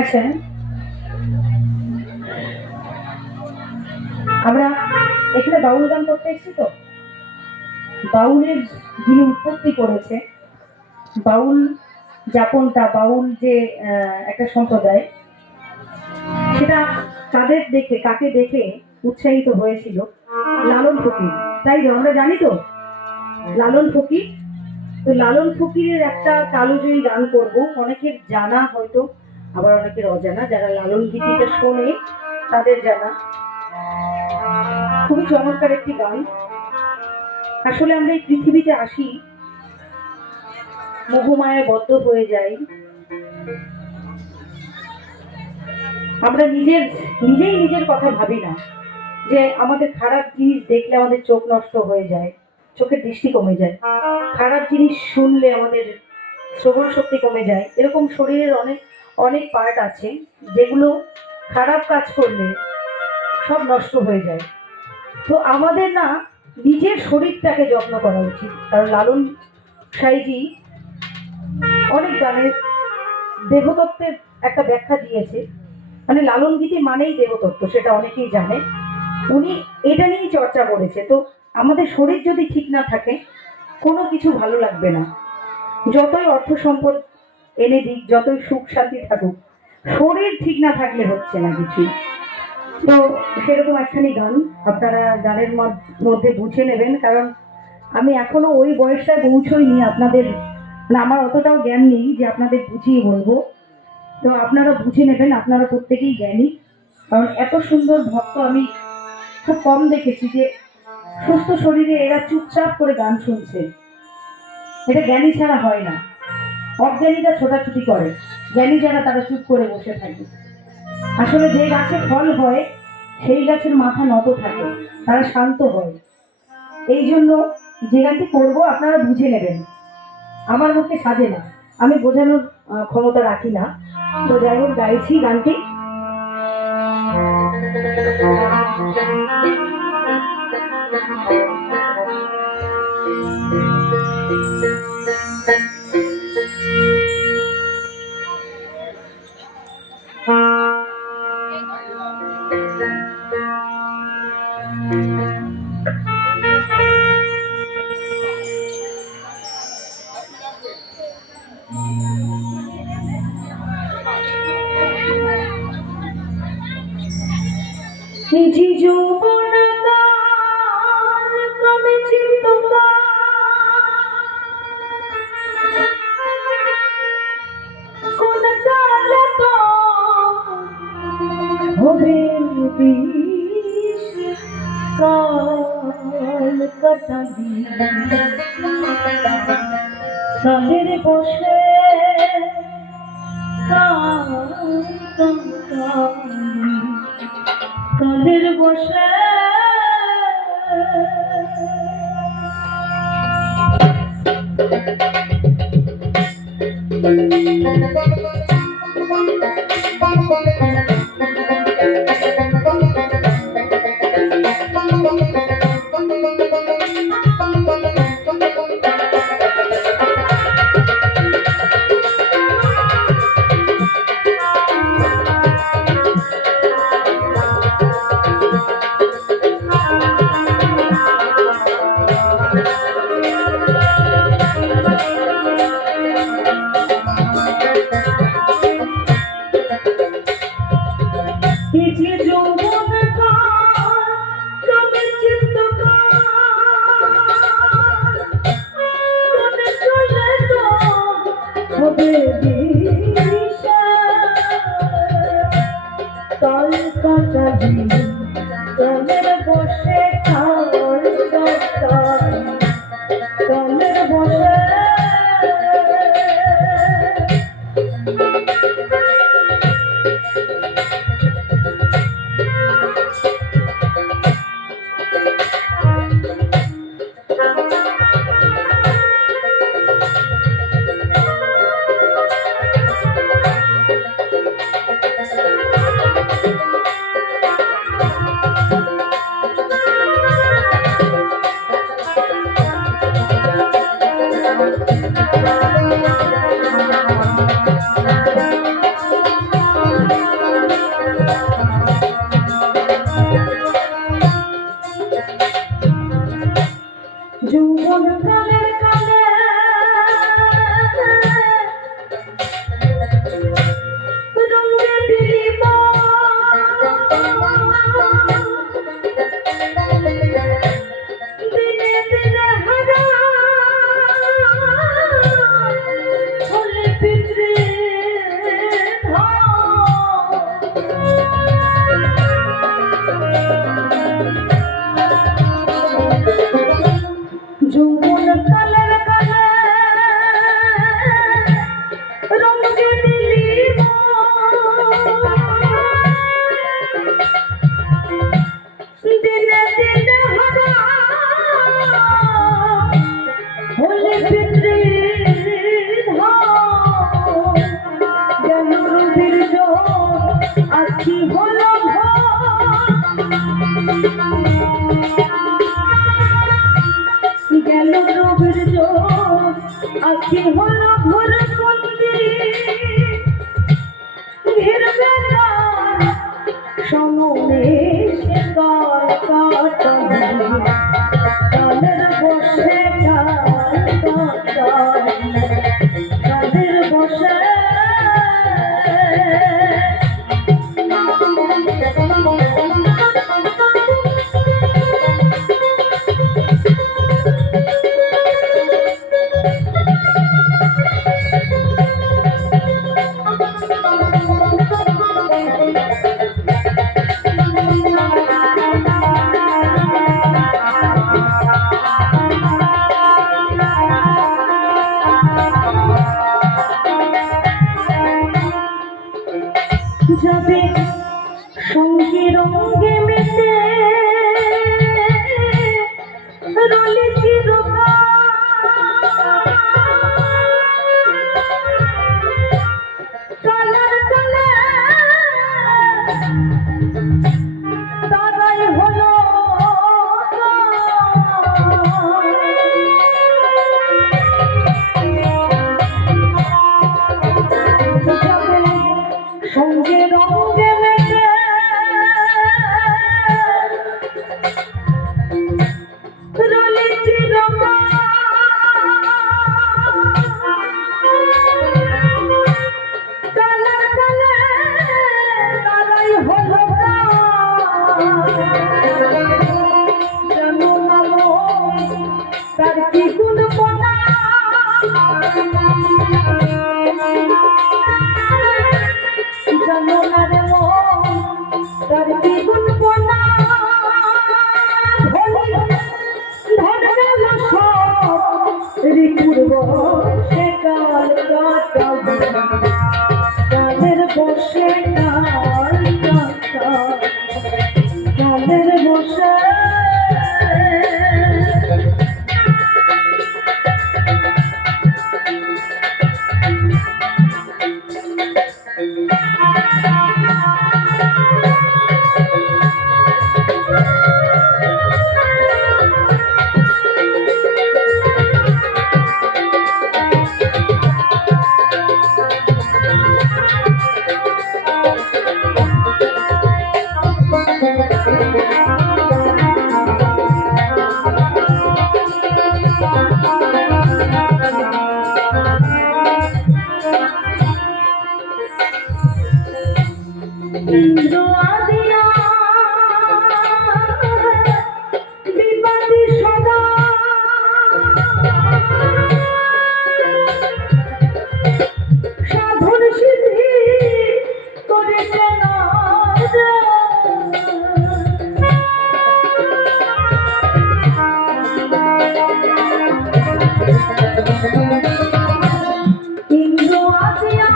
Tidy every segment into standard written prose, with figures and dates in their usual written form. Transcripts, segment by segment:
আচ্ছা, আমরা এখানে বাউল গান করতে এসেছি তো। বাউলের যিনি উৎপত্তি করেছে, বাউল যাপনটা, বাউল যে একটা সম্প্রদায়, সেটা কাদের দেখে, কাকে দেখে উৎসাহিত হয়েছিল? লালন ফকির, তাই তো? আমরা জানি তো লালন ফকির। তো লালন ফকিরের একটা কালোজয়ী গান করব, অনেকের জানা হয়তো, আবার অনেকের অজানা। যারা লালন গীতিটা শোনে তাদের জানা। খুবই চমৎকার একটি গান। আসলে আমরা এই পৃথিবীতে আসি, মোহমায়ায় বদ্ধ হয়ে যাই। আমরা নিজেই নিজের কথা ভাবি না, যে আমাদের খারাপ জিনিস দেখলে আমাদের চোখ নষ্ট হয়ে যায়, চোখের দৃষ্টি কমে যায়। খারাপ জিনিস শুনলে আমাদের শ্রবণ শক্তি কমে যায়। এরকম শরীরের অনেক অনেক পার্ট আছে যেগুলো খারাপ কাজ করলে সব নষ্ট হয়ে যায়। তো আমাদের না নিজের শরীরটাকে যত্ন করা উচিত। কারণ লালন সাইজি অনেক গানের দেহতত্ত্বের একটা ব্যাখ্যা দিয়েছে। মানে লালন গীতি মানেই দেহতত্ত্ব, সেটা অনেকেই জানে। উনি এটা নিয়েই চর্চা করেছে। তো আমাদের শরীর যদি ঠিক না থাকে, কোনো কিছু ভালো লাগবে না। যতই অর্থ সম্পদ এনে দিক, যতই সুখ শান্তি থাকুক, শরীর ঠিক না থাকলে হচ্ছে না কিছু। তো সেরকম একখানি গান আপনারা গানের মধ্যে বুঝে নেবেন। কারণ আমি এখনো ওই বয়সটায় পৌঁছইনি আপনাদের, মানে আমার অতটাও জ্ঞান নেই যে আপনাদের বুঝিয়ে বলবো। তো আপনারা বুঝে নেবেন, আপনারা প্রত্যেকেই জ্ঞানী। কারণ এত সুন্দর ভক্ত আমি খুব কম দেখেছি, যে সুস্থ শরীরে এরা চুপচাপ করে গান শুনছে। এটা জ্ঞানী ছাড়া হয় না। অজ্ঞানীরা ছোটাছুটি করে, জ্ঞানী যারা তারা চুপ করে বসে থাকে। আসলে যে গাছে ফল হয় সেই গাছের মাথা নত থাকে, তারা শান্ত হয়। এই জন্য যে গানটি করবো আপনারা বুঝে নেবেন। আমার মুখে সাজে না, আমি বোঝানোর ক্ষমতা রাখি না। তো যাই হোক, গাইছি গানটি। কালের বসে কালের বসে বসে সঙ্গী রঙে মেতে রলি কালার তারাই হলো সঙ্গে রঙে মেতে রলি তারাই হলো জানো না তার কি গুণ বনা জানো না রে তার কি গুণ বনা ধরে গেল সব রিপুর সে কাল কাটাবে কালের বসে কাল কাটা কালের বসে ইন্দ্র আদিয়া বিবাদী সদা সাধন সিদ্ধি করেছে না ইন্দ্র আদিয়া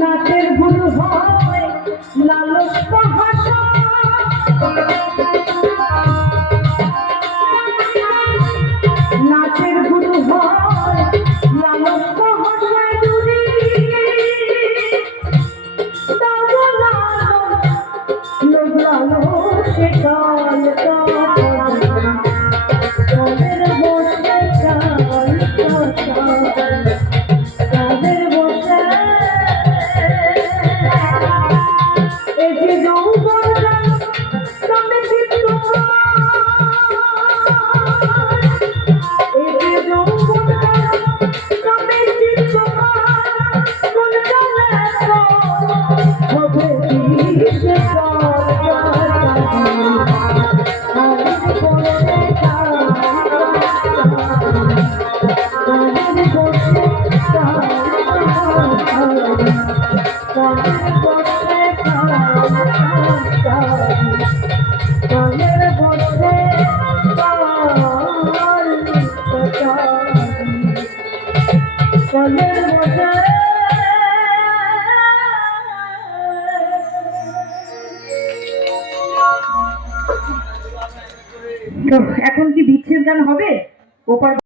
নাচের গুরু হয় লালস ভাষা নাচের গুরু হয় লালস ভাষা দূরে লালো সে কাল কালের বসে কাল কালের বসে এই যে যৌবন তুমি চিত্ত এই যে যৌবন তুমি চিত্ত কোন কালে হবে কি সে তো এখন কি বিচ্ছেদ গান হবে? ওপার